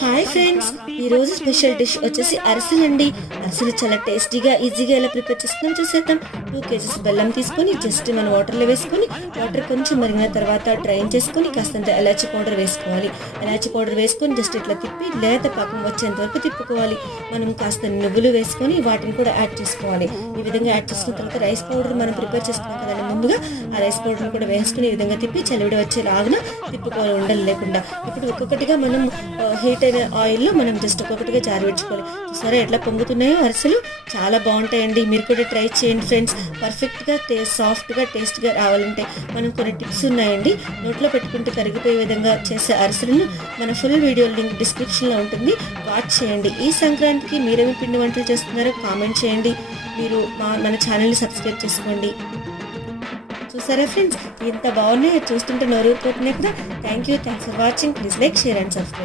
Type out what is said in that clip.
Hi friends, ఈరోజు special dish వచ్చేసి అరిసెలు అండి. అరిసెలు చాలా టేస్టీగా ఈజీగా ఎలా ప్రిపేర్ చేసుకుని చూసేద్దాం. 2 kgs బెల్లం తీసుకొని జస్ట్ మన వాటర్లో వేసుకొని వాటర్ కొంచెం మరిగిన తర్వాత డ్రైన్ చేసుకొని కాస్తంత ఎలాచి పౌడర్ వేసుకోవాలి. ఎలాచి పౌడర్ వేసుకొని జస్ట్ ఇట్లా తిప్పి లేత పాకం వచ్చేంత వరకు తిప్పుకోవాలి. మనం కాస్త నువ్వులు వేసుకొని వాటిని కూడా యాడ్ చేసుకోవాలి. ఈ విధంగా యాడ్ చేసుకున్న తర్వాత రైస్ పౌడర్ మనం ప్రిపేర్ చేసుకున్నాం కదండి ముందుగా, ఆ రైస్ పౌడర్ని కూడా వేసుకుని ఈ విధంగా తిప్పి చలివిడి వచ్చేలాగా తిప్పుకోవాలి ఉండలు లేకుండా. ఇప్పుడు ఒక్కొక్కటిగా మనం హీట్ అయిన ఆయిల్లో మనం జస్ట్ ఒక్కొక్కటిగా జారవిడ్చుకోవాలి. సరే ఎట్లా పొంగుతున్నాయో అరిసెలు చాలా బాగుంటాయండి. మీరు కూడా ట్రై చేయండి ఫ్రెండ్స్. పర్ఫెక్ట్గా సాఫ్ట్గా టేస్ట్గా రావాలంటే మనం కొన్ని టిప్స్ ఉన్నాయండి. నోట్లో పెట్టుకుంటూ కరిగిపోయే విధంగా చేసే అరిసెలను మన ఫుల్ వీడియో లింక్ డిస్క్రిప్షన్లో ఉంటుంది, వాచ్ చేయండి. ఈ సంక్రాంతికి మీరేమి పిండి వంటలు చేస్తున్నారో కామెంట్ చేయండి. మీరు మన ఛానల్ని సబ్స్క్రైబ్ చేసుకోండి. చూసారా ఫ్రెండ్స్, ఎంత బాగున్నాయో చూస్తుంటే నోరూరిపోతున్నాయి కదా. Thanks for watching. Please like, share and subscribe.